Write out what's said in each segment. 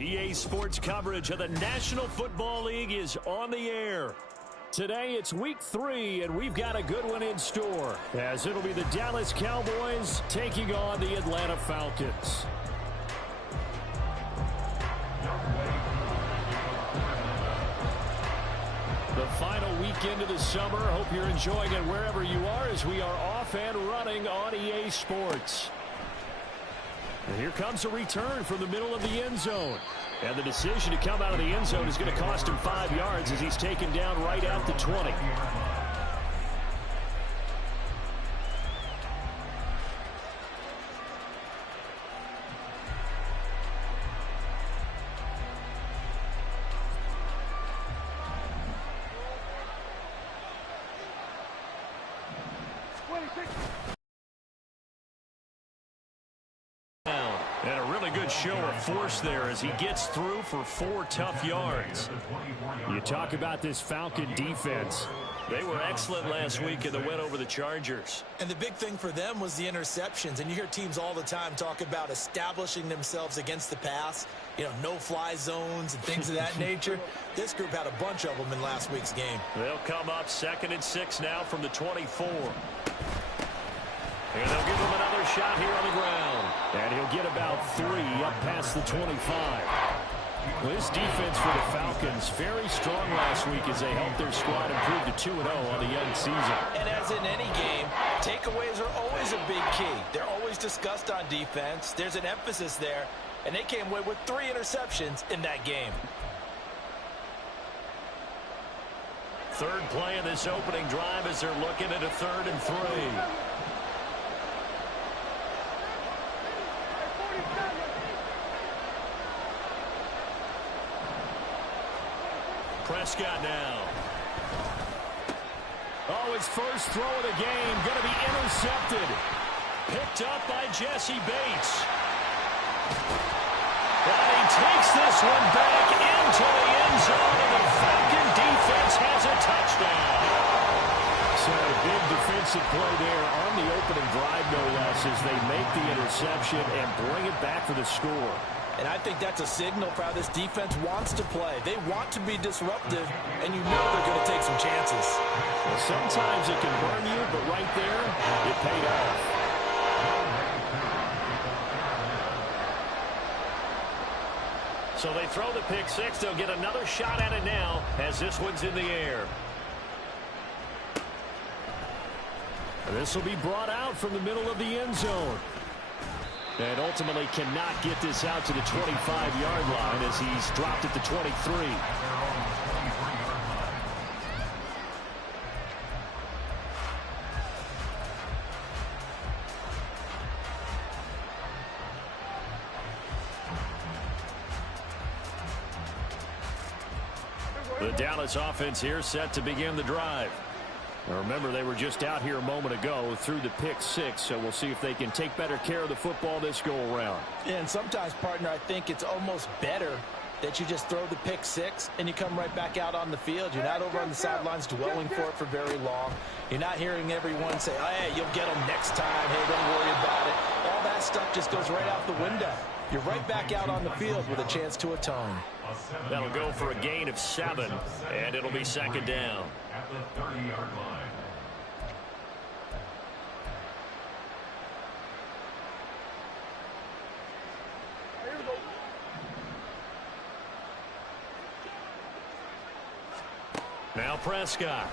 EA Sports coverage of the National Football League is on the air. Today it's week 3, and we've got a good one in store, as it'll be the Dallas Cowboys taking on the Atlanta Falcons. The final weekend of the summer. Hope you're enjoying it wherever you are, as we are off and running on EA Sports. And here comes a return from the middle of the end zone. And the decision to come out of the end zone is going to cost him 5 yards as he's taken down right at the 20. And a really good show of force there as he gets through for 4 tough yards. You talk about this Falcon defense. They were excellent last week in the win over the Chargers. And the big thing for them was the interceptions. And you hear teams all the time talk about establishing themselves against the pass. You know, no-fly zones and things of that nature. This group had a bunch of them in last week's game. They'll come up 2nd and 6 now from the 24. And they'll give him another shot here on the ground. And he'll get about 3 up past the 25. Well, this defense for the Falcons, very strong last week as they helped their squad improve to 2-0 on the young season. And as in any game, takeaways are always a big key. They're always discussed on defense. There's an emphasis there. And they came away with 3 interceptions in that game. Third play of this opening drive as they're looking at a 3rd and 3. Prescott now. Oh, his first throw of the game going to be intercepted. Picked up by Jesse Bates. And he takes this one back into the end zone, and the Falcon defense has a touchdown. So a big defensive play there on the opening drive, no less, as they make the interception and bring it back for the score. And I think that's a signal for how this defense wants to play. They want to be disruptive, and you know they're going to take some chances. Well, sometimes it can burn you, but right there, it paid off. So they throw the pick 6. They'll get another shot at it now as this one's in the air. This will be brought out from the middle of the end zone. And ultimately cannot get this out to the 25-yard line as he's dropped at the 23. The Dallas offense here set to begin the drive. Now remember, they were just out here a moment ago through the pick 6, so we'll see if they can take better care of the football this go-around. And sometimes, partner, I think it's almost better that you just throw the pick 6 and you come right back out on the field. You're not over on the sidelines dwelling for it for very long. You're not hearing everyone say, oh, hey, you'll get them next time. Hey, don't worry about it. All that stuff just goes right out the window. You're right back out on the field with a chance to atone. That'll go for a gain of 7, and it'll be 2nd down. At the 30-yard line. Now Prescott.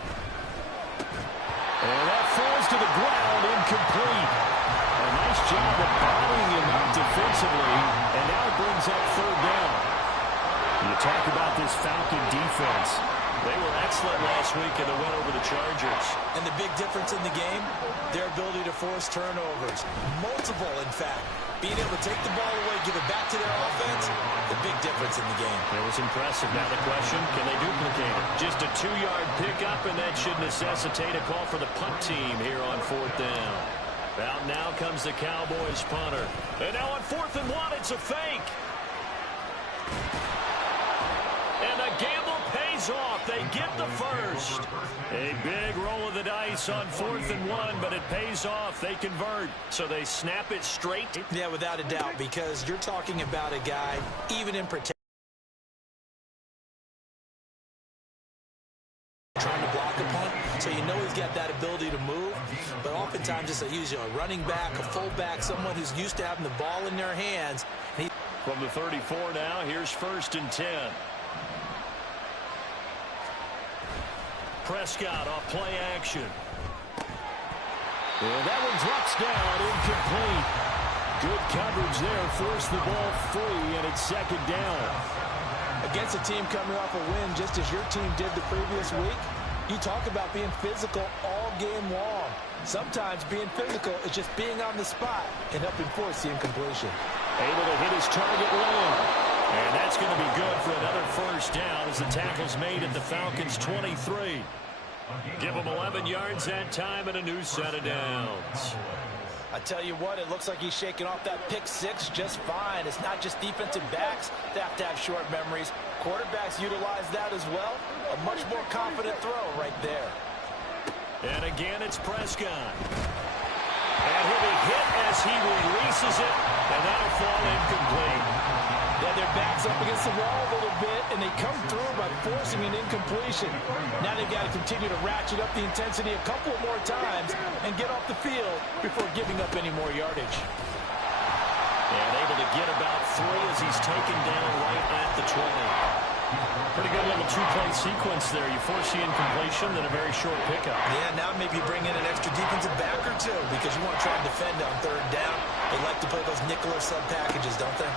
And that falls to the ground, incomplete. A nice job of bottling him up defensively, and now it brings up 3rd down. You talk about this Falcon defense. They were excellent last week in the win over the Chargers. And the big difference in the game, their ability to force turnovers. Multiple, in fact. Being able to take the ball away, give it back to their offense, the big difference in the game. It was impressive. Now the question, can they duplicate it? Just a 2-yard pickup, and that should necessitate a call for the punt team here on 4th down. Out now comes the Cowboys punter. And now on 4th and 1, it's a fake. And the gamble pays pays off. They get the first. A big roll of the dice on 4th and 1, but it pays off. They convert, so they snap it straight. Yeah, without a doubt, because you're talking about a guy, even in protection, trying to block a punt, so you know he's got that ability to move. But oftentimes it's a running back, a fullback, someone who's used to having the ball in their hands. From the 34 now, here's 1st and 10. Prescott off play action. And that one drops down, incomplete. Good coverage there, forced the ball free, and it's 2nd down. Against a team coming off a win, just as your team did the previous week, you talk about being physical all game long. Sometimes being physical is just being on the spot and helping force the incompletion. Able to hit his target long. And that's going to be good for another 1st down as the tackle's made at the Falcons' 23. Give them 11 yards that time and a new set of downs. I tell you what, it looks like he's shaking off that pick 6 just fine. It's not just defensive backs that have to have short memories. Quarterbacks utilize that as well. A much more confident throw right there. And again, it's Prescott. And he'll be hit as he releases it, and that'll fall incomplete. Yeah, their back's up against the wall a little bit, and they come through by forcing an incompletion. Now they've got to continue to ratchet up the intensity a couple more times and get off the field before giving up any more yardage. And able to get about 3 as he's taken down right at the 20. Pretty good little 2-play sequence there. You force the incompletion, then a very short pickup. Yeah, now maybe you bring in an extra defensive back or two because you want to try and defend on 3rd down. They like to play those nickel or sub packages, don't they?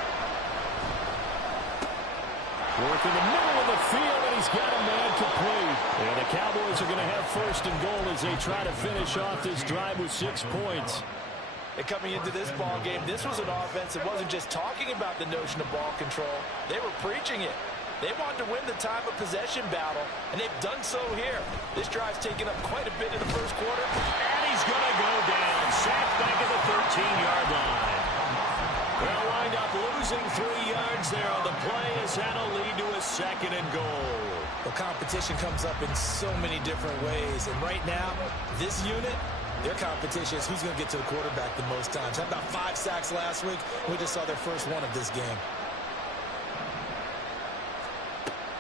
Work in the middle of the field, and he's got a man complete. And the Cowboys are going to have 1st and goal as they try to finish off this drive with 6 points. And coming into this ball game, this was an offense that wasn't just talking about the notion of ball control. They were preaching it. They wanted to win the time of possession battle, and they've done so here. This drive's taken up quite a bit in the 1st quarter. And he's going to go down. Sacked back at the 13-yard line. They'll wind up losing 3 yards there on the play as that'll lead to a 2nd and goal. Well, competition comes up in so many different ways, and right now, this unit, their competition is who's going to get to the quarterback the most times. Had about 5 sacks last week. We just saw their first one of this game.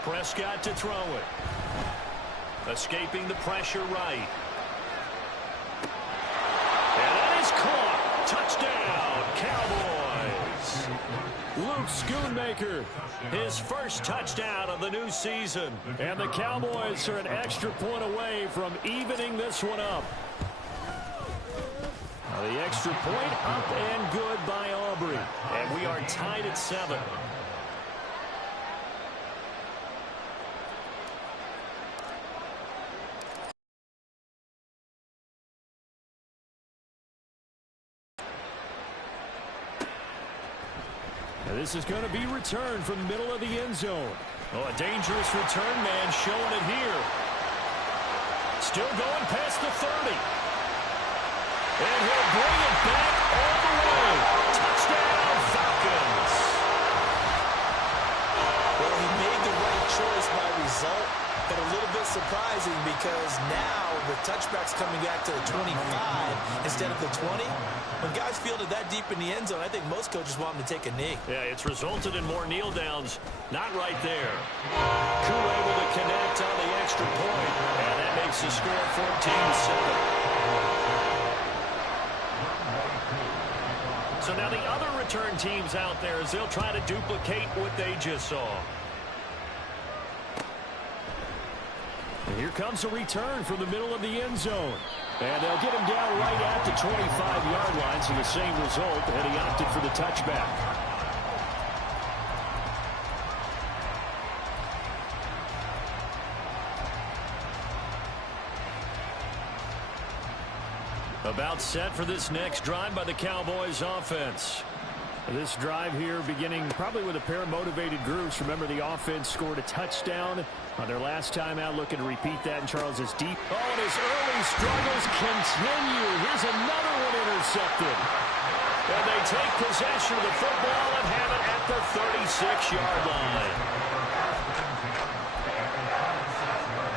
Prescott to throw it. Escaping the pressure right. And that is caught. Touchdown, Cowboys. Luke Schoonmaker, his first touchdown of the new season. And the Cowboys are an extra point away from evening this one up. Now the extra point up and good by Aubrey. And we are tied at 7. This is going to be returned from the middle of the end zone. Oh, a dangerous return man showing it here. Still going past the 30. And he'll bring it back all the way. Touchdown, Falcons. Well, he made the right choice by result, but a little bit surprising because now the touchback's coming back to the 25 instead of the 20. When guys fielded that deep in the end zone, I think most coaches want them to take a knee. Yeah, it's resulted in more kneel downs. Not right there. Koo able to connect on the extra point, and that makes the score 14-7. So now the other return teams out there as they'll try to duplicate what they just saw. And here comes a return from the middle of the end zone. And they'll get him down right at the 25-yard line, so the same result, and he opted for the touchback. About set for this next drive by the Cowboys offense. This drive here beginning probably with a pair of motivated groups. Remember, the offense scored a touchdown on their last time out, looking to repeat that. And Charles is deep. Oh, and his early struggles continue. Here's another one intercepted. And they take possession of the football and have it at the 36-yard line.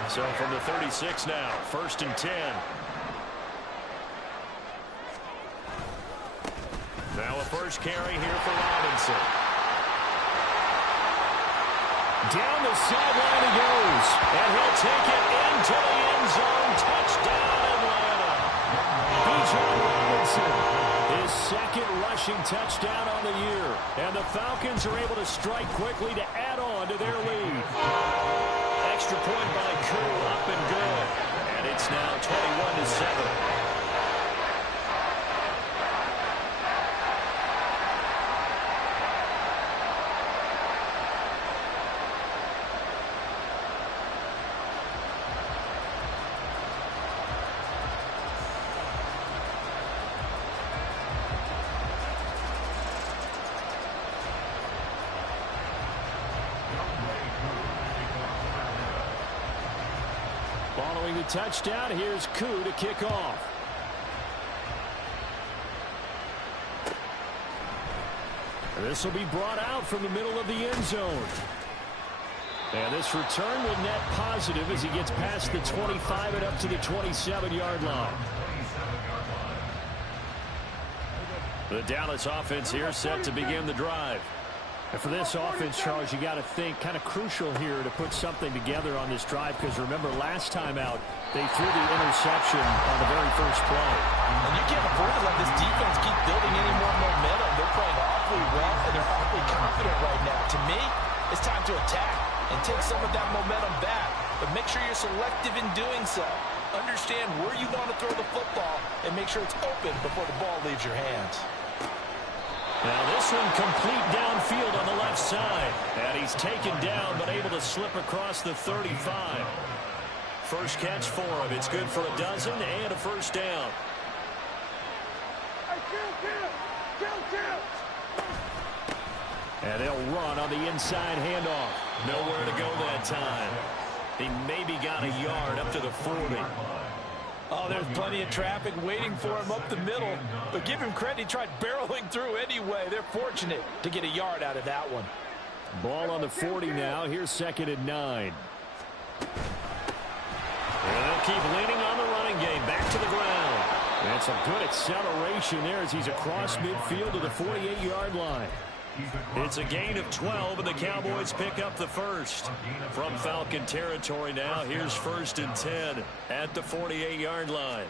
So from the 36 now, 1st and 10. Now a first carry here for Robinson. Down the sideline he goes. And he'll take it into the end zone. Touchdown, Atlanta. Bijan Robinson, his second rushing touchdown on the year. And the Falcons are able to strike quickly to add on to their lead. Extra point by Koo, up and good. And it's now 21-7. Following the touchdown, here's Koo to kick off. This will be brought out from the middle of the end zone. And this return will net positive as he gets past the 25 and up to the 27-yard line. The Dallas offense here set to begin the drive. And for this offense, Charles, you got to think kind of crucial here to put something together on this drive, because remember last time out they threw the interception on the very first play. And you can't afford to let this defense keep building any more momentum. They're playing awfully well and they're awfully confident right now. To me, it's time to attack and take some of that momentum back. But make sure you're selective in doing so. Understand where you want to throw the football and make sure it's open before the ball leaves your hands. Now this one complete downfield on the left side. And he's taken down but able to slip across the 35. First catch for him. It's good for a dozen and a first down. And they'll run on the inside handoff. Nowhere to go that time. He maybe got a yard up to the 40. Oh, there's plenty of traffic waiting for him up the middle. But give him credit, he tried barreling through anyway. They're fortunate to get a yard out of that one. Ball on the 40 now. Here's 2nd and 9. And they'll keep leaning on the running game. Back to the ground. And some good acceleration there as he's across midfield to the 48-yard line. It's a gain of 12, and the Cowboys pick up the first. From Falcon territory now, here's 1st and 10 at the 48-yard line.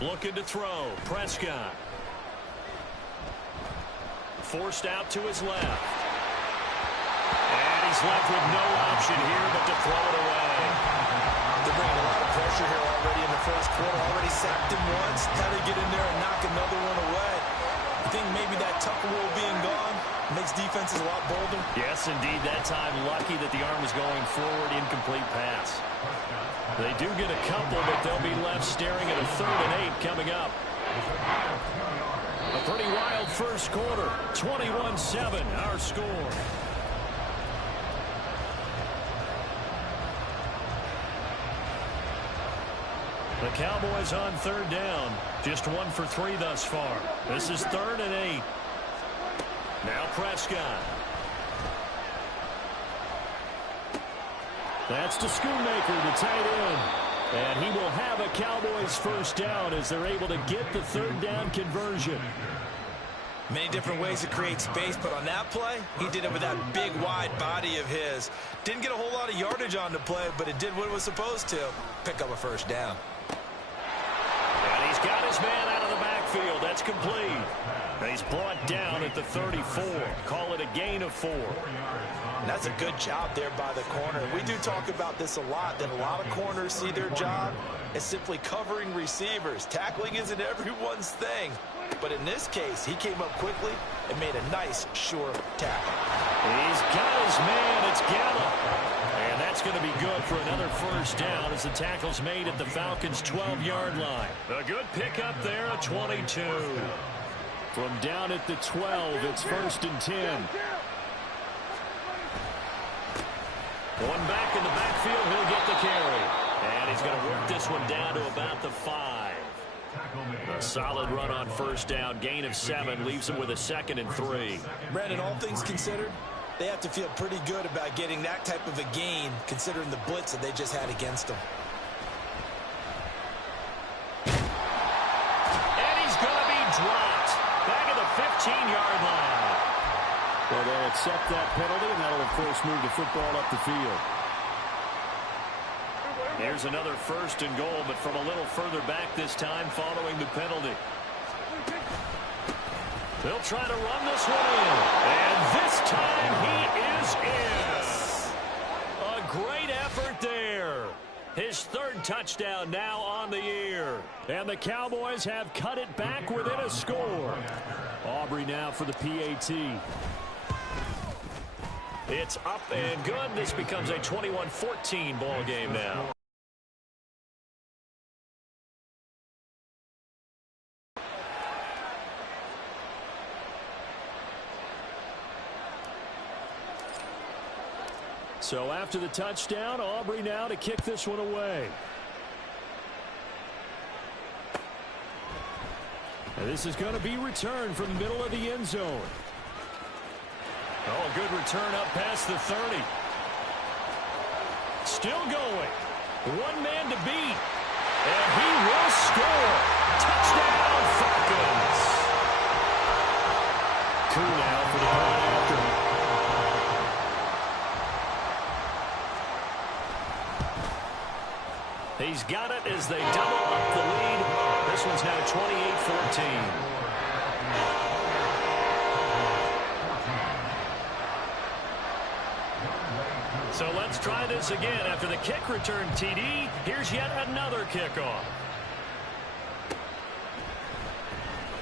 Looking to throw. Prescott. Forced out to his left. And he's left with no option here but to throw it away. They're bringing a lot of pressure here already in the first quarter. Already sacked him once. Now they get in there and knock another one away. I think maybe that Tucker rule being gone makes defenses a lot bolder. Yes, indeed. That time lucky that the arm was going forward. Incomplete pass. They do get a couple, but they'll be left staring at a 3rd and 8 coming up. A pretty wild first quarter. 21-7 our score. The Cowboys on 3rd down. Just 1 for 3 thus far. This is 3rd and 8. Now Prescott. That's to Schoonmaker, the tight end. And he will have a Cowboys first down as they're able to get the 3rd down conversion. Many different ways to create space, but on that play, he did it with that big, wide body of his. Didn't get a whole lot of yardage on the play, but it did what it was supposed to. Pick up a first down. And he's got his man out of the backfield. That's complete. And he's brought down at the 34. Call it a gain of 4. And that's a good job there by the corner. We do talk about this a lot, that a lot of corners see their job as simply covering receivers. Tackling isn't everyone's thing. But in this case, he came up quickly and made a nice, sure tackle. He's got his man. It's Gallup. And that's going to be good for another first down as the tackle's made at the Falcons' 12-yard line. A good pickup there, a 22. From down at the 12, it's 1st and 10. One back in the backfield, he'll get the carry. And he's going to work this one down to about the 5. A solid run on first down, gain of 7, leaves him with a 2nd and 3. Brandon, all things considered, They have to feel pretty good about getting that type of a gain, considering the blitz that they just had against them. And he's going to be dropped back at the 15-yard line. Well, they'll accept that penalty, and that'll, of course, move the football up the field. Here's another 1st and goal, but from a little further back this time following the penalty. They'll try to run this one in. And this time he is in. A great effort there. His 3rd touchdown now on the year. And the Cowboys have cut it back within a score. Aubrey now for the PAT. It's up and good. This becomes a 21-14 ball game now. So after the touchdown, Aubrey now to kick this one away. And this is going to be returned from the middle of the end zone. Oh, good return up past the 30. Still going. One man to beat. And he will score. Touchdown, Falcons. Coup now for the point after. He's got it as they double up the lead. This one's now 28-14. So let's try this again. After the kick return TD, here's yet another kickoff.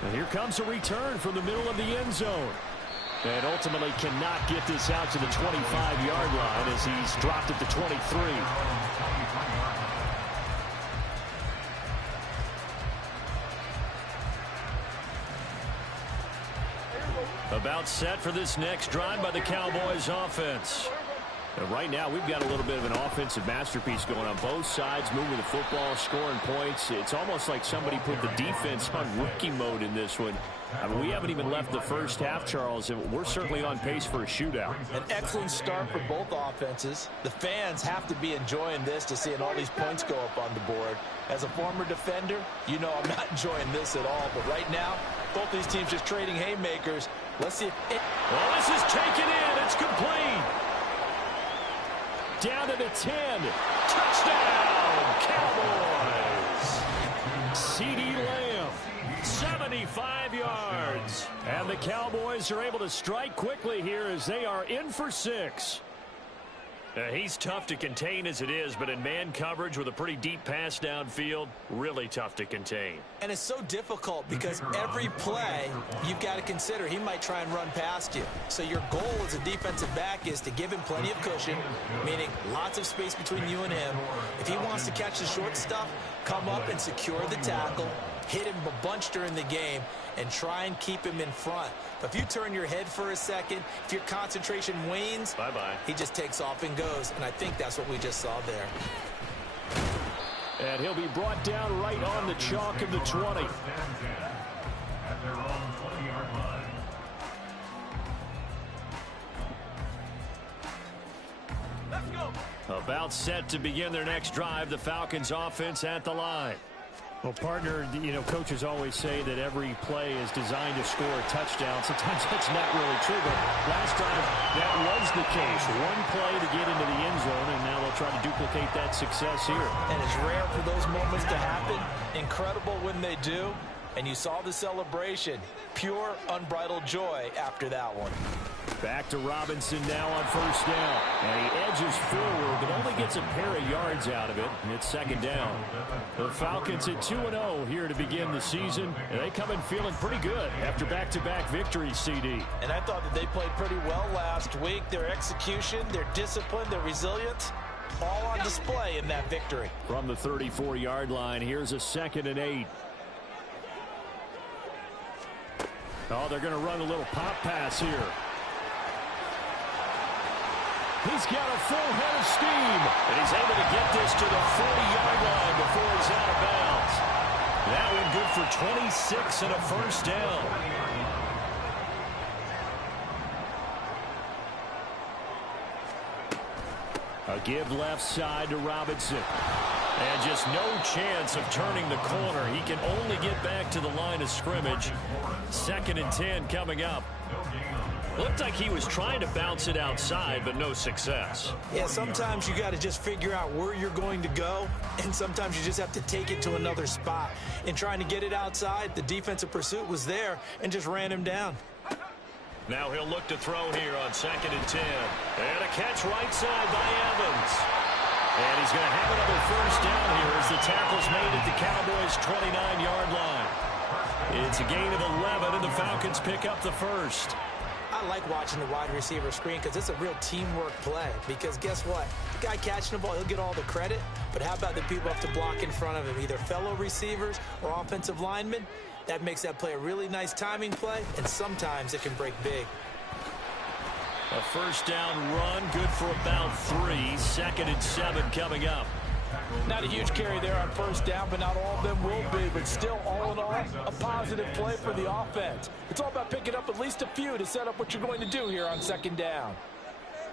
And here comes a return from the middle of the end zone. And ultimately cannot get this out to the 25-yard line as he's dropped at the 23. About set for this next drive by the Cowboys offense. And right now we've got a little bit of an offensive masterpiece going on both sides, moving the football, scoring points. It's almost like somebody put the defense on rookie mode in this one. I mean, we haven't even left the first half, Charles, and we're certainly on pace for a shootout. An excellent start for both offenses. The fans have to be enjoying this to seeing all these points go up on the board. As a former defender, you know I'm not enjoying this at all. But right now, both these teams just trading haymakers. Let's see if it... Well, this is taken in. It's complete. Down to the 10. Touchdown, Cowboys. CeeDee Lamb, 75 yards. And the Cowboys are able to strike quickly here as they are in for 6. He's tough to contain as it is, but in man coverage with a pretty deep pass downfield, really tough to contain. And it's so difficult because every play you've got to consider he might try and run past you. So your goal as a defensive back is to give him plenty of cushion, meaning lots of space between you and him. If he wants to catch the short stuff, come up and secure the tackle, hit him a bunch during the game, and try and keep him in front. But if you turn your head for a second, if your concentration wanes, bye-bye. He just takes off and goes, and I think that's what we just saw there. And he'll be brought down right on the chalk of the 20. At their own 20-yard line. Let's go. About set to begin their next drive, the Falcons offense at the line. Well, partner, you know, coaches always say that every play is designed to score a touchdown. Sometimes that's not really true, but last time that was the case. One play to get into the end zone, and now they'll try to duplicate that success here. And it's rare for those moments to happen. Incredible when they do. And you saw the celebration. Pure, unbridled joy after that one. Back to Robinson now on first down. And he edges forward, but only gets a pair of yards out of it. And it's second down. The Falcons at 2-0 here to begin the season. And they come in feeling pretty good after back-to-back victories, CD. And I thought that they played pretty well last week. Their execution, their discipline, their resilience, all on display in that victory. From the 34-yard line, here's a 2nd and 8. Oh, they're going to run a little pop pass here. He's got a full head of steam. And he's able to get this to the 40-yard line before he's out of bounds. That one good for 26 and a first down. A give left side to Robinson. And just no chance of turning the corner. He can only get back to the line of scrimmage. 2nd and 10 coming up. Looked like he was trying to bounce it outside, but no success. Yeah, sometimes you got to just figure out where you're going to go, and sometimes you just have to take it to another spot. In trying to get it outside, the defensive pursuit was there and just ran him down. Now he'll look to throw here on 2nd and 10. And a catch right side by Evans. And he's going to have another first down here as the tackle's made at the Cowboys' 29-yard line. It's a gain of 11, and the Falcons pick up the first. I like watching the wide receiver screen because it's a real teamwork play. Because guess what? The guy catching the ball, he'll get all the credit. But how about the people have to block in front of him, either fellow receivers or offensive linemen? That makes that play a really nice timing play, and sometimes it can break big. A first down run, good for about 3. 2nd and 7 coming up. Not a huge carry there on first down, but not all of them will be. But still, all in all, a positive play for the offense. It's all about picking up at least a few to set up what you're going to do here on 2nd down.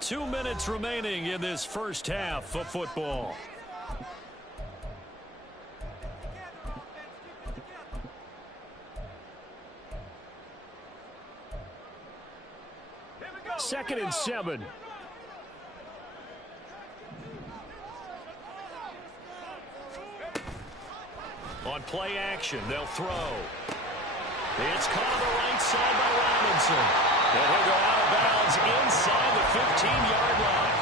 2 minutes remaining in this first half of football. Second and 7. On play action, they'll throw. It's caught on the right side by Robinson. And he'll go out of bounds inside the 15-yard line.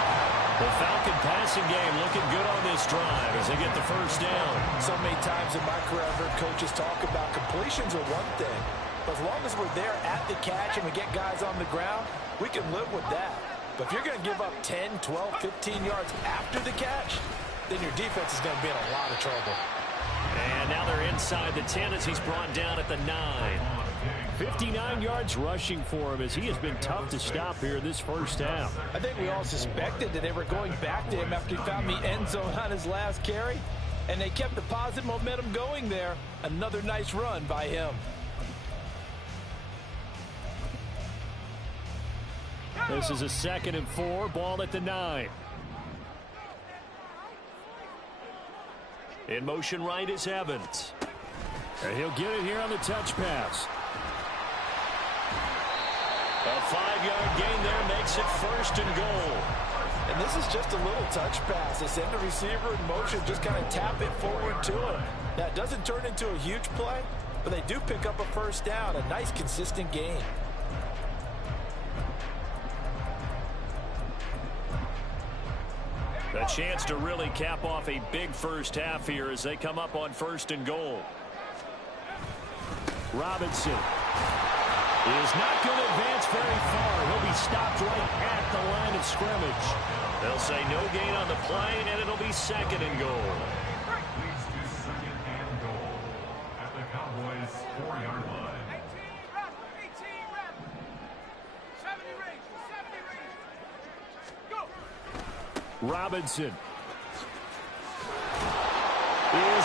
The Falcon passing game looking good on this drive as they get the first down. So many times in my career I've heard coaches talk about completions are one thing. But as long as we're there at the catch and we get guys on the ground, we can live with that. But if you're going to give up 10, 12, 15 yards after the catch, then your defense is going to be in a lot of trouble. And now they're inside the 10 as he's brought down at the 9. 59 yards rushing for him as he has been tough to stop here this first half. I think we all suspected that they were going back to him after he found the end zone on his last carry. And they kept the positive momentum going there. Another nice run by him. This is a 2nd and 4, ball at the 9. In motion right is Evans. And he'll get it here on the touch pass. A 5-yard gain there makes it 1st and goal. And this is just a little touch pass. They send the receiver in motion, just kind of tap it forward to him. That doesn't turn into a huge play, but they do pick up a first down. A nice, consistent gain. A chance to really cap off a big first half here as they come up on 1st and goal. Robinson is not going to advance very far. He'll be stopped right at the line of scrimmage. They'll say no gain on the play, and it'll be 2nd and goal. Leads to 2nd and goal at the Cowboys' 4-yard line. Robinson is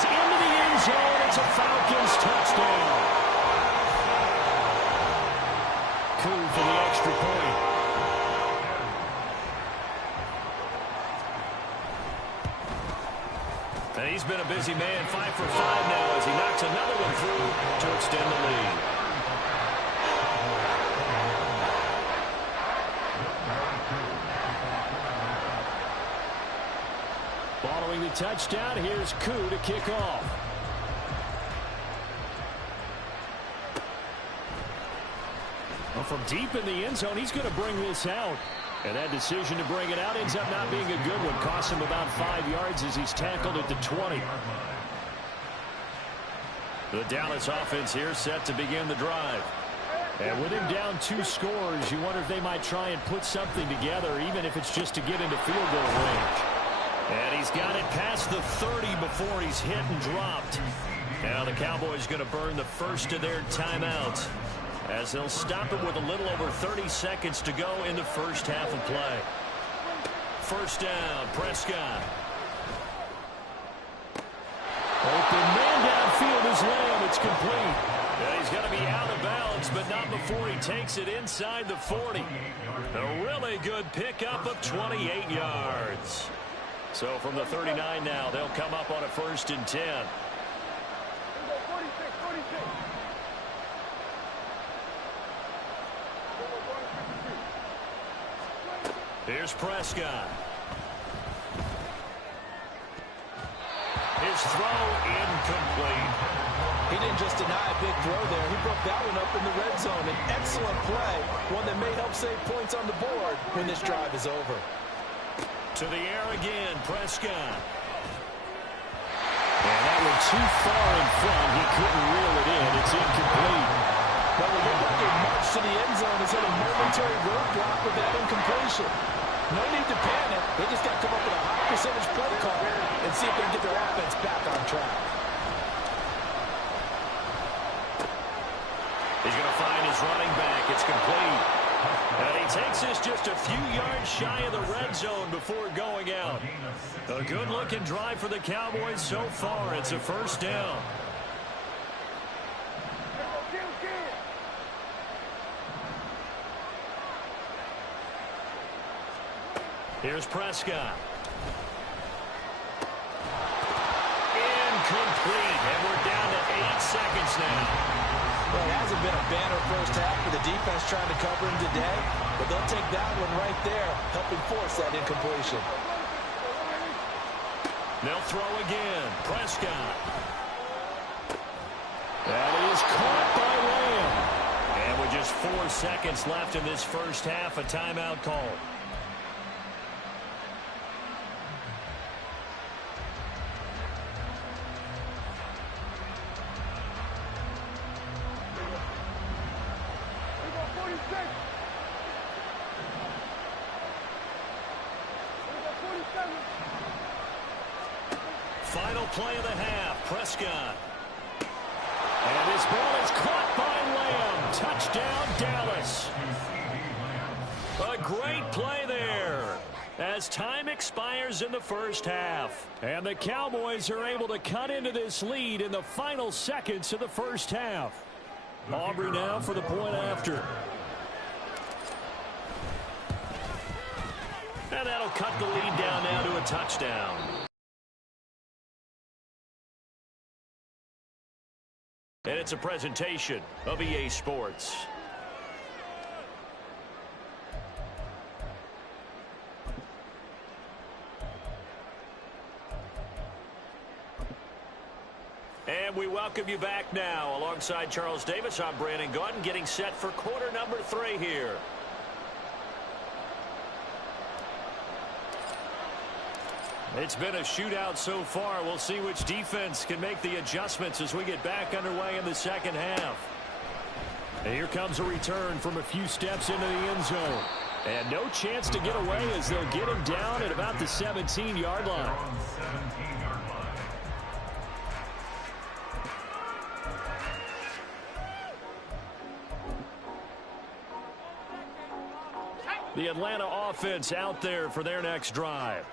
into the end zone. It's a Falcons touchdown. Coup for the extra point. And he's been a busy man, 5 for 5 now as he knocks another one through to extend the lead. Following the touchdown, here's Koo to kick off. Well, from deep in the end zone, he's going to bring this out. And that decision to bring it out ends up not being a good one. Costs him about 5 yards as he's tackled at the 20. The Dallas offense here set to begin the drive. And with him down 2 scores, you wonder if they might try and put something together, even if it's just to get into field goal range. And he's got it past the 30 before he's hit and dropped. Now the Cowboys going to burn the first of their timeouts as they'll stop it with a little over 30 seconds to go in the first half of play. First down, Prescott. Open man downfield is Lamb. It's complete. And he's going to be out of bounds, but not before he takes it inside the 40. A really good pickup of 28 yards. So from the 39 now, they'll come up on a 1st and 10. Here's Prescott. His throw incomplete. He didn't just deny a big throw there. He broke that one up in the red zone. An excellent play, one that may help save points on the board when this drive is over. To the air again, Prescott. And that one too far in front. He couldn't reel it in. It's incomplete. Well, it looked like their march to the end zone has hit a momentary roadblock with that incompletion. No need to panic. They just got to come up with a high percentage play call and see if they can get their offense back on track. He's going to find his running back. It's complete. And he takes this just a few yards shy of the red zone before going out. A good-looking drive for the Cowboys so far. It's a 1st down. Here's Prescott. Incomplete. And we're down to 8 seconds now. Well, it hasn't been a banner first half for the defense trying to cover him today, but they'll take that one right there, helping force that incompletion. They'll throw again. Prescott. That is caught by Lamb. And with just 4 seconds left in this first half, a timeout call. Final play of the half, Prescott. And this ball is caught by Lamb. Touchdown, Dallas. A great play there as time expires in the first half. And the Cowboys are able to cut into this lead in the final seconds of the first half. Aubrey now for the point after. And that'll cut the lead down now to a touchdown. And it's a presentation of EA Sports. And we welcome you back now. Alongside Charles Davis, I'm Brandon Gaudin, getting set for quarter number 3 here. It's been a shootout so far. We'll see which defense can make the adjustments as we get back underway in the second half. And here comes a return from a few steps into the end zone. And no chance to get away as they'll get him down at about the 17-yard line. The Atlanta offense out there for their next drive.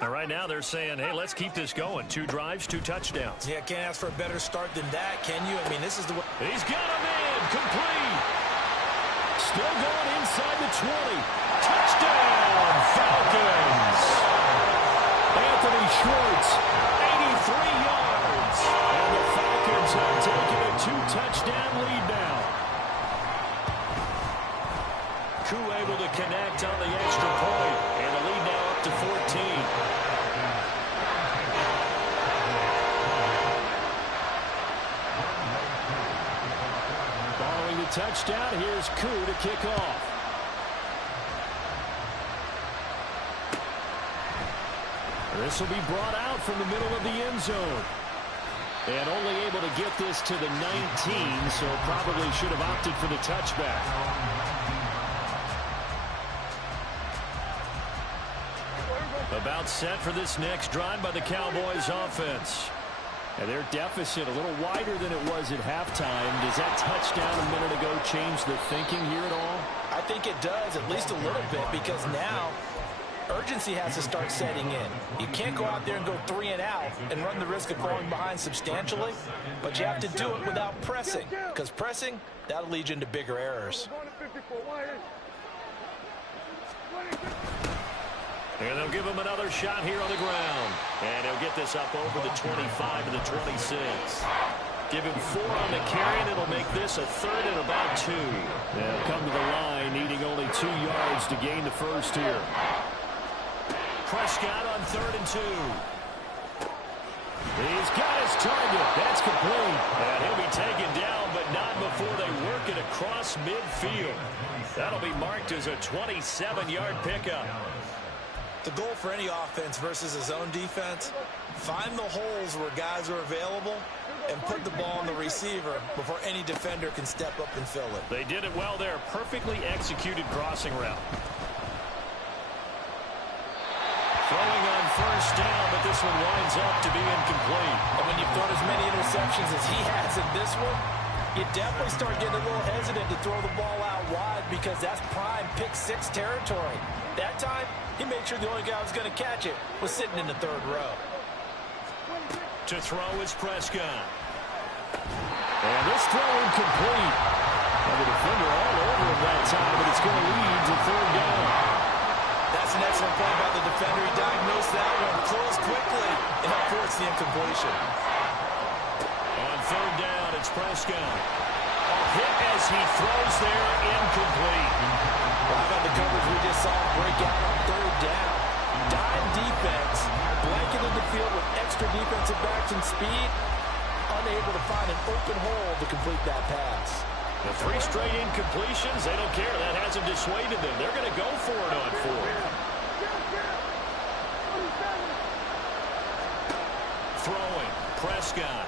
And right now they're saying, hey, let's keep this going. 2 drives, 2 touchdowns. Yeah, can't ask for a better start than that, can you? I mean, this is the way. He's got him in. Complete. Still going inside the 20. Touchdown, Falcons. Anthony Schwartz, 83 yards. And the Falcons have taken a 2-touchdown lead now. Koo able to connect on the extra point. And the lead now up to 14. Touchdown. Here's Koo to kick off. This will be brought out from the middle of the end zone. And only able to get this to the 19, so probably should have opted for the touchback. About set for this next drive by the Cowboys offense. And their deficit a little wider than it was at halftime. Does that touchdown a minute ago change the thinking here at all? I think it does, at least a little bit, because now urgency has to start setting in. You can't go out there and go 3 and out and run the risk of falling behind substantially, but you have to do it without pressing, because pressing, that'll lead you into bigger errors. And they'll give him another shot here on the ground. And he'll get this up over the 25 to the 26. Give him 4 on the carry, and it'll make this a 3rd and about 2. They'll come to the line, needing only 2 yards to gain the first here. Prescott on 3rd and 2. He's got his target. That's complete. And he'll be taken down, but not before they work it across midfield. That'll be marked as a 27-yard pickup. The goal for any offense versus his own defense, find the holes where guys are available and put the ball on the receiver before any defender can step up and fill it. They did it well there. Perfectly executed crossing route. Throwing on 1st down, but this one winds up to be incomplete. And when you've thrown as many interceptions as he has in this one, you definitely start getting a little hesitant to throw the ball out wide because that's prime pick 6 territory. That time, he made sure the only guy who was going to catch it was sitting in the 3rd row. To throw is Prescott. And this throw incomplete. And the defender all over him that time, but it's going to lead to 3rd down. That's an excellent play by the defender. He diagnosed that one, closed quickly, and helped force the incompletion. On 3rd down, it's Prescott. A hit as he throws there, incomplete. How about the coverage we just saw break out on 3rd down? Dime defense, blanketed the field with extra defensive backs and speed, unable to find an open hole to complete that pass. The 3 straight incompletions, they don't care. That hasn't dissuaded them. They're going to go for it on 4th. Throwing, Prescott.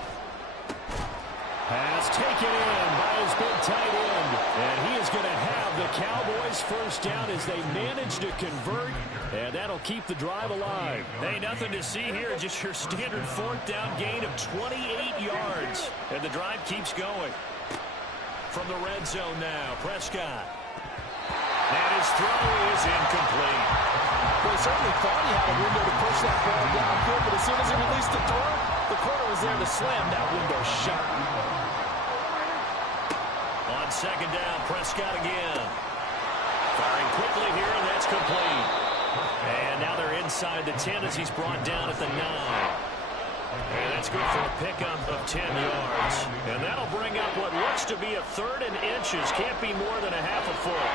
Pass taken in by his big tight end. And he is going to have the Cowboys 1st down as they manage to convert. And that'll keep the drive alive. Hey, nothing to see here. Just your standard 4th down gain of 28 yards. And the drive keeps going. From the red zone now, Prescott. And his throw is incomplete. Well, he certainly thought he had a window to push that ball downfield, but as soon as he released the throw, the corner was there to slam that window shut. On 2nd down, Prescott again. Firing quickly here, and that's complete. And now they're inside the 10 as he's brought down at the 9. And that's good for a pickup of 10 yards. And that'll bring up what looks to be a 3rd and inches. Can't be more than a half a foot.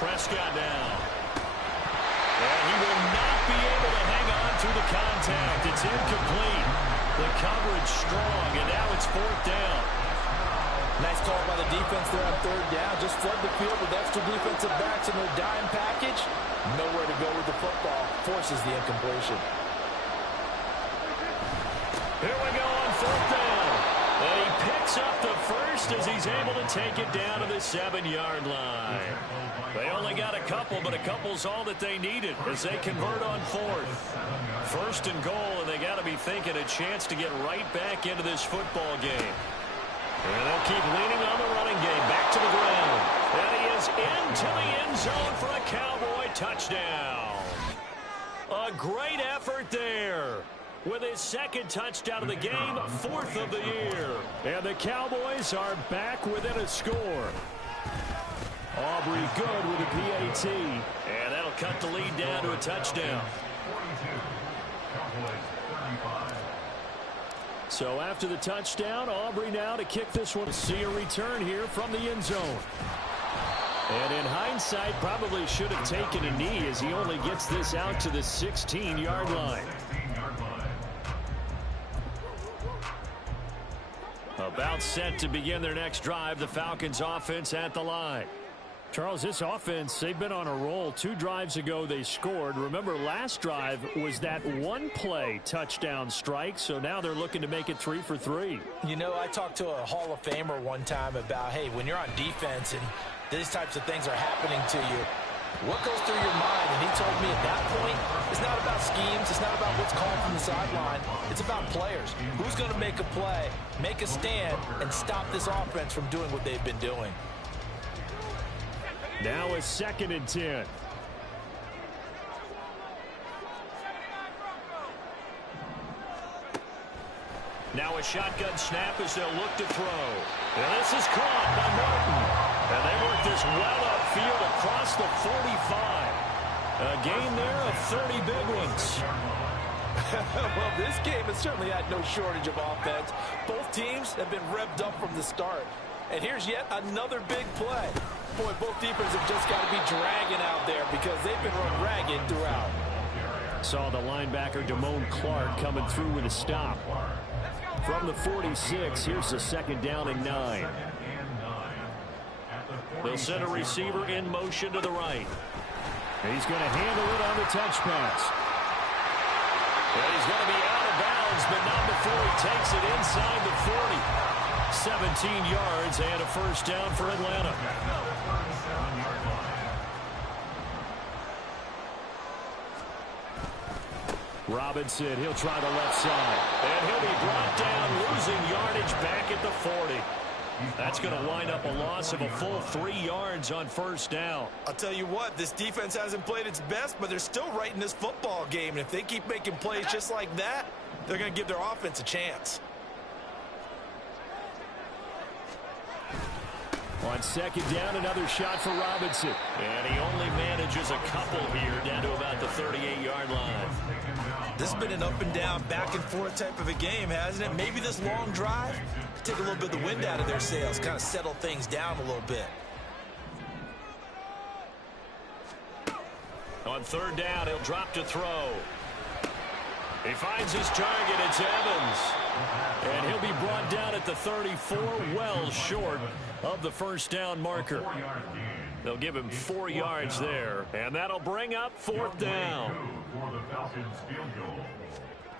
Prescott down. And he will not be able to hang on through the contact. It's incomplete. The coverage strong, and now it's 4th down. Nice call by the defense there on 3rd down. Just flood the field with extra defensive backs in their dime package. Nowhere to go with the football. Forces the incompletion. Here we go on 4th down. And he picks up the 1st as he's able to take it down to the 7-yard line. They only got a couple, but a couple's all that they needed as they convert on 4th. 1st and goal, and they got to be thinking a chance to get right back into this football game. And they'll keep leaning on the running game. Back to the ground. And he is into the end zone for a Cowboy touchdown. A great effort there. With his 2nd touchdown of the game, 4th of the year. And the Cowboys are back within a score. Aubrey good with a PAT. And that'll cut the lead down to a touchdown. So after the touchdown, Aubrey now to kick this one. See a return here from the end zone. And in hindsight, probably should have taken a knee as he only gets this out to the 16-yard line. About set to begin their next drive, the Falcons offense at the line. Charles, this offense, they've been on a roll. 2 drives ago, they scored. Remember, last drive was that 1-play touchdown strike, so now they're looking to make it 3 for 3. You know, I talked to a Hall of Famer one time about, hey, when you're on defense and these types of things are happening to you, what goes through your mind? And he told me at that point, it's not about schemes. It's not about what's called from the sideline. It's about players. Who's going to make a play, make a stand, and stop this offense from doing what they've been doing. Now a 2nd and 10. Now a shotgun snap as they'll look to throw. And this is caught by Martin. And they work this well upfield across the 45. A gain there of 30 big ones. Well, this game has certainly had no shortage of offense. Both teams have been revved up from the start. And here's yet another big play. Boy, both defenses have just got to be dragging out there because they've been run ragged throughout. Saw the linebacker Damone Clark coming through with a stop. From the 46, here's the 2nd down and 9. They'll send a receiver in motion to the right. He's going to handle it on the touch pass. And he's going to be out of bounds, but not before he takes it inside the 40. 17 yards and a first down for Atlanta. Robinson, he'll try the left side. And he'll be brought down, losing yardage back at the 40. That's going to wind up a loss of a full 3 yards on first down. I'll tell you what, this defense hasn't played its best, but they're still right in this football game. And if they keep making plays just like that, they're going to give their offense a chance. On 2nd down, another shot for Robinson. And he only manages a couple here down to about the 38-yard line. This has been an up and down, back and forth type of a game, hasn't it? Maybe this long drive take a little bit of the wind out of their sails, kind of settle things down a little bit. On 3rd down, he'll drop to throw. He finds his target. It's Evans. And he'll be brought down at the 34, well short of the first down marker. They'll give him 4 yards there, and that'll bring up 4th down. For the Falcons field goal,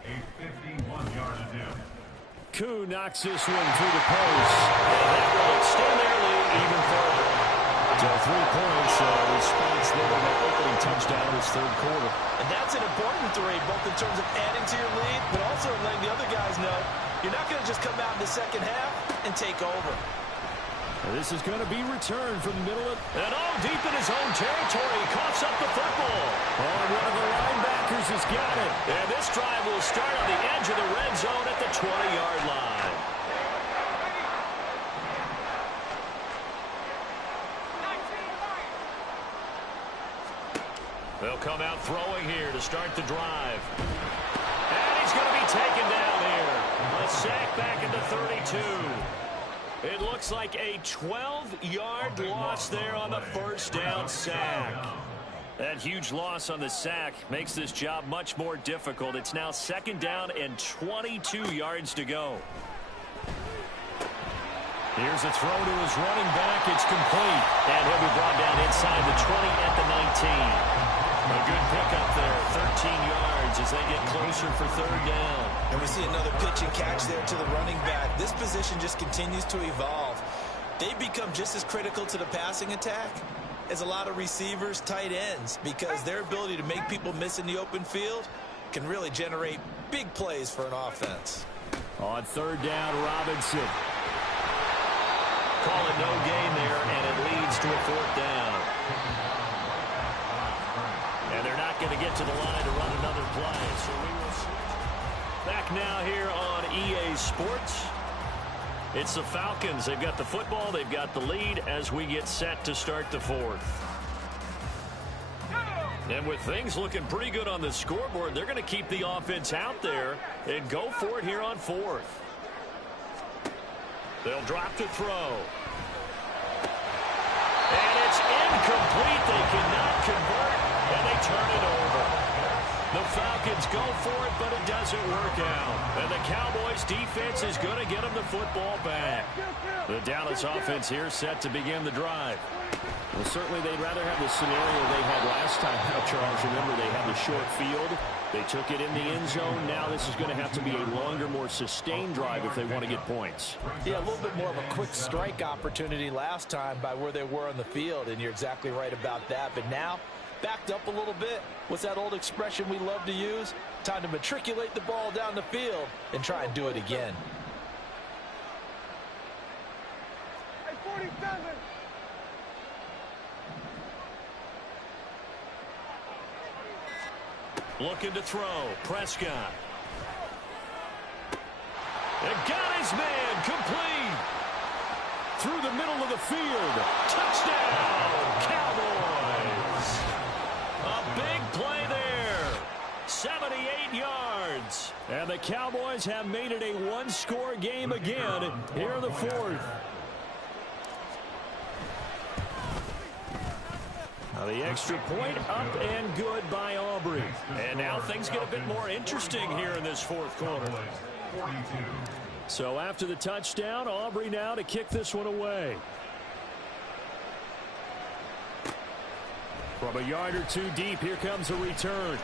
a 51-yard attempt. Koo knocks this one through the post, and that will extend their lead even further. So 3 points response there to that opening touchdown this 3rd quarter. And that's an important 3, both in terms of adding to your lead, but also letting the other guys know you're not going to just come out in the second half and take over. This is going to be returned from the middle of... And deep in his own territory. He coughs up the football. One of the linebackers has got it. And this drive will start on the edge of the red zone at the 20-yard line. They'll come out throwing here to start the drive. And he's going to be taken down here. A sack back at the 32. It looks like a 12-yard loss there on the first down sack. That huge loss on the sack makes this job much more difficult. It's now 2nd down and 22 yards to go. Here's a throw to his running back. It's complete. And he'll be brought down inside the 20 at the 19. A good pickup there, 13 yards as they get closer for 3rd down. And we see another pitch and catch there to the running back. This position just continues to evolve. They become just as critical to the passing attack as a lot of receivers, tight ends, because their ability to make people miss in the open field can really generate big plays for an offense. On 3rd down, Robinson. Call it no gain there, and it leads to a 4th down. And they're not going to get to the line to run another play. So we will switch back now here on EA Sports. It's the Falcons. They've got the football. They've got the lead as we get set to start the 4th. And with things looking pretty good on the scoreboard, they're going to keep the offense out there and go for it here on 4th. They'll drop to throw. And it's incomplete. They cannot convert. And they turn it over. The Falcons go for it, but it doesn't work out. And the Cowboys defense is going to get them the football back. The Dallas offense here set to begin the drive. Well, certainly they'd rather have the scenario they had last time out, Charles. Remember, they had the short field. They took it in the end zone. Now this is going to have to be a longer, more sustained drive if they want to get points. Yeah, a little bit more of a quick strike opportunity last time by where they were on the field, and you're exactly right about that. But now, backed up a little bit. What's that old expression we love to use? Time to matriculate the ball down the field and try and do it again. Hey, 47. Looking to throw. Prescott. And got his man complete. through the middle of the field. Touchdown, Cowboys. A big play there. 78 yards. And the Cowboys have made it a one-score game again here in the fourth. Now the extra point up and good by Aubrey. And now things get a bit more interesting here in this fourth quarter. So after the touchdown, Aubrey now to kick this one away. From a yard or two deep, here comes a return.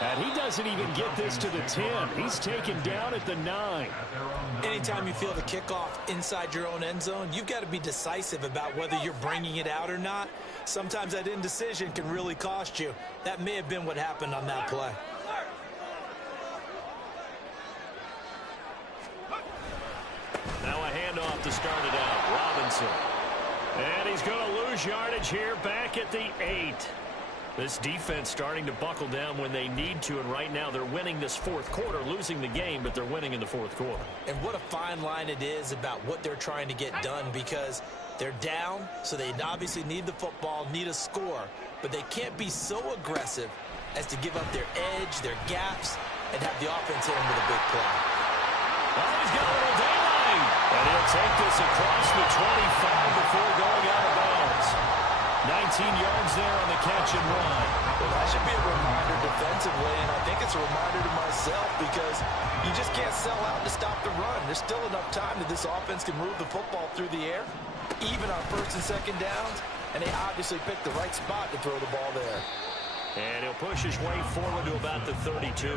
And he doesn't even get this to the 10. He's taken down at the 9. Anytime you feel the kickoff inside your own end zone, you've got to be decisive about whether you're bringing it out or not. Sometimes that indecision can really cost you. That may have been what happened on that play. Now a handoff to start it out. Robinson. And he's going to lose yardage here back at the 8. This defense starting to buckle down when they need to, and right now they're winning this fourth quarter, losing the game, but they're winning in the fourth quarter. And what a fine line it is about what they're trying to get done, because they're down, so they obviously need the football, need a score, but they can't be so aggressive as to give up their edge, their gaps, and have the offense hit them with a big play. Oh, he's got a little daylight. And he'll take this across the 25 before going out of bounds. 19 yards there on the catch and run. Well, that should be a reminder defensively, and I think it's a reminder to myself, because you just can't sell out to stop the run. There's still enough time that this offense can move the football through the air, even on first and second downs, and they obviously picked the right spot to throw the ball there. And he'll push his way forward to about the 32.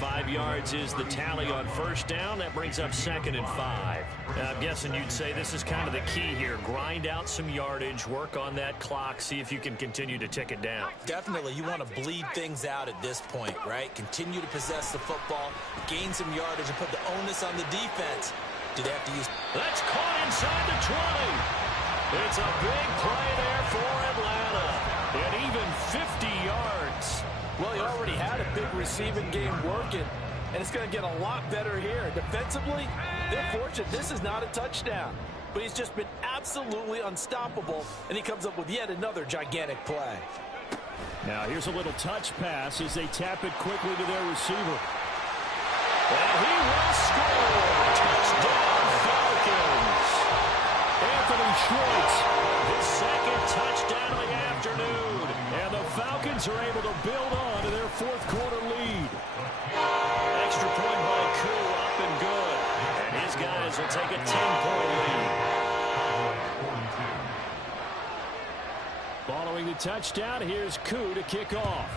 5 yards is the tally on first down. That brings up 2nd and 5. I'm guessing you'd say this is kind of the key here. Grind out some yardage, work on that clock, see if you can continue to tick it down. Definitely. You want to bleed things out at this point, right? Continue to possess the football, gain some yardage, and put the onus on the defense. Do they have to use... That's caught inside the 20. It's a big play there for Atlanta. And even 50 yards. Well, he already had a big receiving game working, and it's going to get a lot better here. Defensively, they're fortunate. This is not a touchdown, but he's just been absolutely unstoppable, and he comes up with yet another gigantic play. Now here's a little touch pass as they tap it quickly to their receiver. And he will score. Touchdown, Falcons. Anthony Schwartz, his second touchdown of the afternoon. And the Falcons are able to build on to their fourth quarter lead. Extra point by Koo, up and good. And his guys will take a 10-point lead. Following the touchdown, here's Koo to kick off.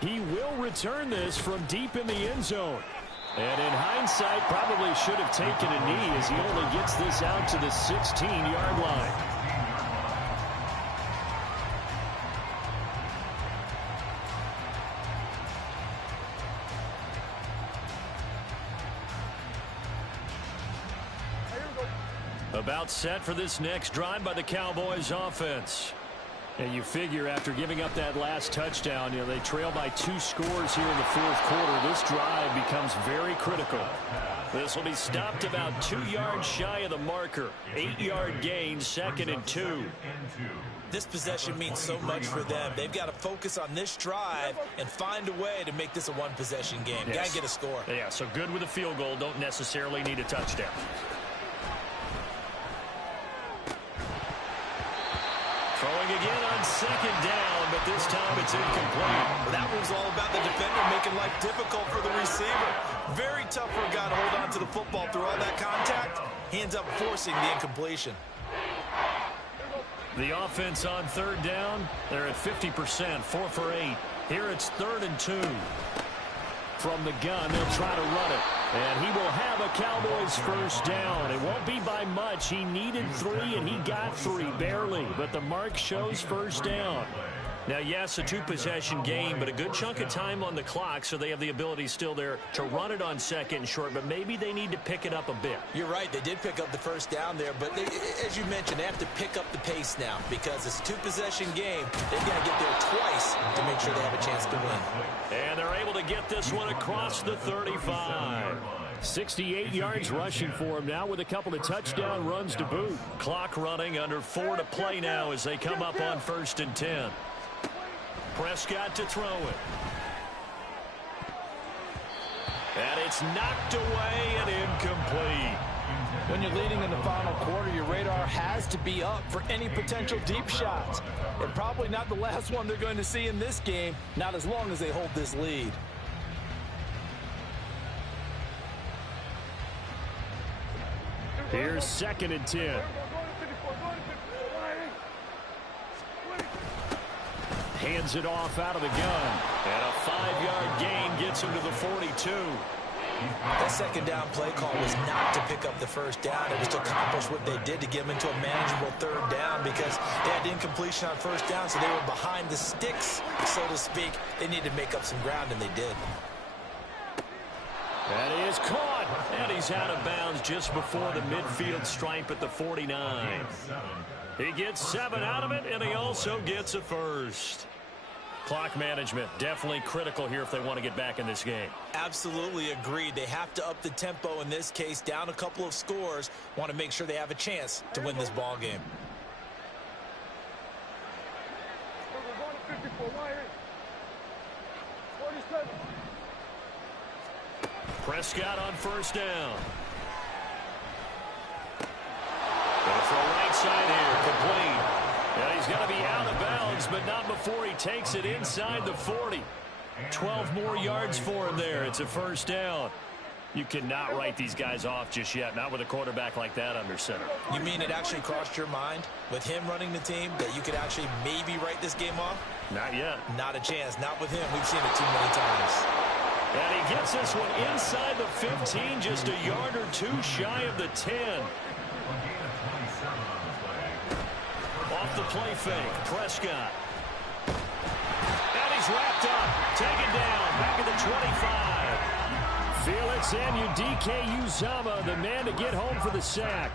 He will return this from deep in the end zone. And in hindsight, probably should have taken a knee as he only gets this out to the 16-yard line. About set for this next drive by the Cowboys offense. And you figure after giving up that last touchdown, they trail by 2 scores here in the fourth quarter. This drive becomes very critical. This will be stopped about 2 yards shy of the marker. 8-yard gain, 2nd and 2. This possession means so much for them. They've got to focus on this drive and find a way to make this a one-possession game. Yes. Got to get a score. Yeah, so good with a field goal. Don't necessarily need a touchdown. Throwing again on 2nd down, but this time it's incomplete. That was all about the defender making life difficult for the receiver. Very tough for a guy to hold on to the football through all that contact. He ends up forcing the incompletion. The offense on 3rd down, they're at 50%, 4 for 8. Here it's 3rd and 2. From the gun, they'll try to run it. And he will have a Cowboys first down. It won't be by much. He needed 3, and he got 3, barely. But the mark shows first down. Now, yes, a two-possession game, but a good chunk of time on the clock, so they have the ability still there to run it on second and short, but maybe they need to pick it up a bit. You're right. They did pick up the first down there, but as you mentioned, they have to pick up the pace now because it's a two-possession game. They've got to get there twice to make sure they have a chance to win. And they're able to get this one across the 35. 68 yards rushing for him now with a couple of touchdown runs to boot. Clock running, under 4 to play now as they come up on 1st and 10. Prescott to throw it. And it's knocked away and incomplete. When you're leading in the final quarter, your radar has to be up for any potential deep shots. And probably not the last one they're going to see in this game, not as long as they hold this lead. Here's 2nd and 10. Hands it off out of the gun. And a 5-yard gain gets him to the 42. That second down play call was not to pick up the first down. It was to accomplish what they did to get them into a manageable 3rd down because they had incompletion on 1st down, so they were behind the sticks, so to speak. They needed to make up some ground, and they did. That is caught, and he's out of bounds just before the midfield stripe at the 49. He gets 7 out of it, and he also gets a first. Clock management definitely critical here if they want to get back in this game. Absolutely agreed. They have to up the tempo in this case, down a couple of scores. Want to make sure they have a chance to win this ball game. Prescott on 1st down. Going to throw right side here, complete. Yeah, he's got to be out of bounds, but not before he takes it inside the 40. 12 more yards for him there. It's a 1st down. You cannot write these guys off just yet, not with a quarterback like that under center. You mean it actually crossed your mind with him running the team that you could actually maybe write this game off? Not yet. Not a chance. Not with him. We've seen it too many times. And he gets this one inside the 15, just a yard or 2 shy of the 10. Off the play fake, Prescott. And he's wrapped up, taken down, back at the 25. Felix Anudike-Uzomah, the man to get home for the sack.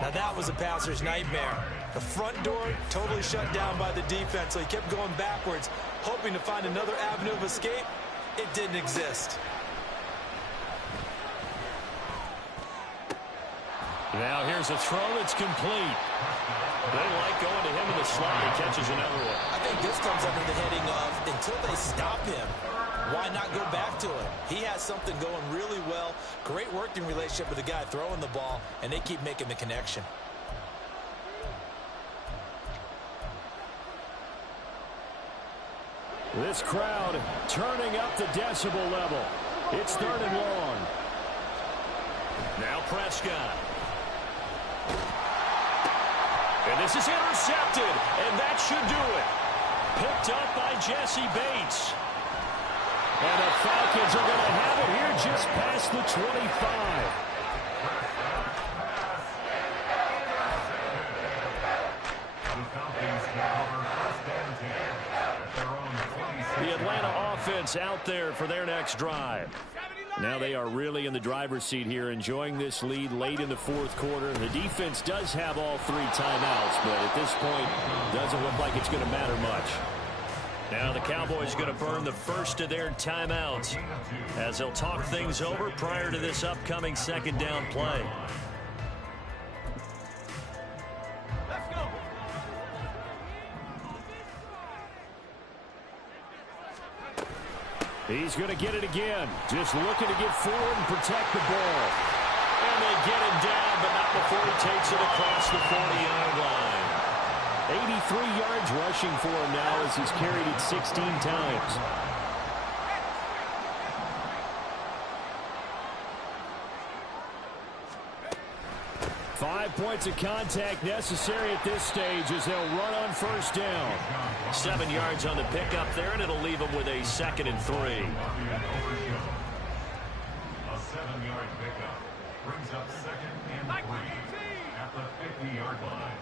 Now that was a passer's nightmare. The front door totally shut down by the defense, so he kept going backwards, hoping to find another avenue of escape. It didn't exist. Now here's a throw that's complete. They like going to him in the slot. He catches another one. I think this comes under the heading of until they stop him, why not go back to it? He has something going really well. Great working relationship with the guy throwing the ball, and they keep making the connection. This crowd turning up the decibel level. It's 3rd and long. Now Prescott. And this is intercepted, and that should do it. Picked up by Jesse Bates. And the Falcons are going to have it here just past the 25. The Atlanta offense out there for their next drive. Now they are really in the driver's seat here, enjoying this lead late in the 4th quarter. The defense does have all 3 timeouts, but at this point, doesn't look like it's going to matter much. Now the Cowboys are going to burn the first of their timeouts as they'll talk things over prior to this upcoming 2nd down play. He's going to get it again. Just looking to get forward and protect the ball. And they get him down, but not before he takes it across the 40-yard line. 83 yards rushing for him now as he's carried it 16 times. Five points of contact necessary at this stage as they'll run on 1st down. 7 yards on the pickup there, and it'll leave them with a 2nd and 3. A 7-yard pickup brings up 2nd and 3 at the 50-yard line.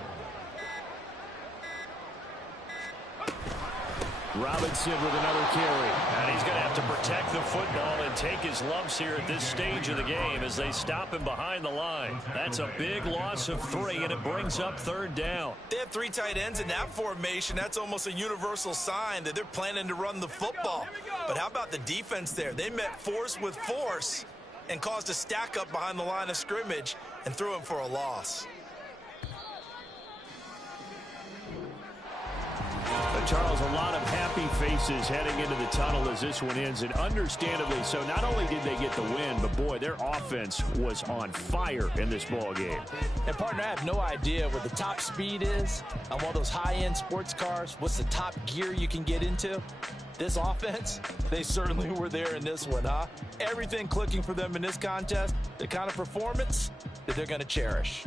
Robinson with another carry. And he's going to have to protect the football and take his lumps here at this stage of the game as they stop him behind the line. That's a big loss of 3, and it brings up 3rd down. They have 3 tight ends in that formation. That's almost a universal sign that they're planning to run the football. But how about the defense there? They met force with force and caused a stack up behind the line of scrimmage and threw him for a loss. Charles, a lot of happy faces heading into the tunnel as this one ends, and understandably so. Not only did they get the win, but boy, their offense was on fire in this ball game. And partner, I have no idea what the top speed is on one of those high-end sports cars. What's the top gear you can get into? This offense, they certainly were there in this one, huh? Everything clicking for them in this contest, the kind of performance that they're going to cherish.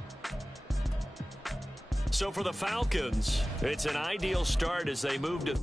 So for the Falcons, it's an ideal start as they move to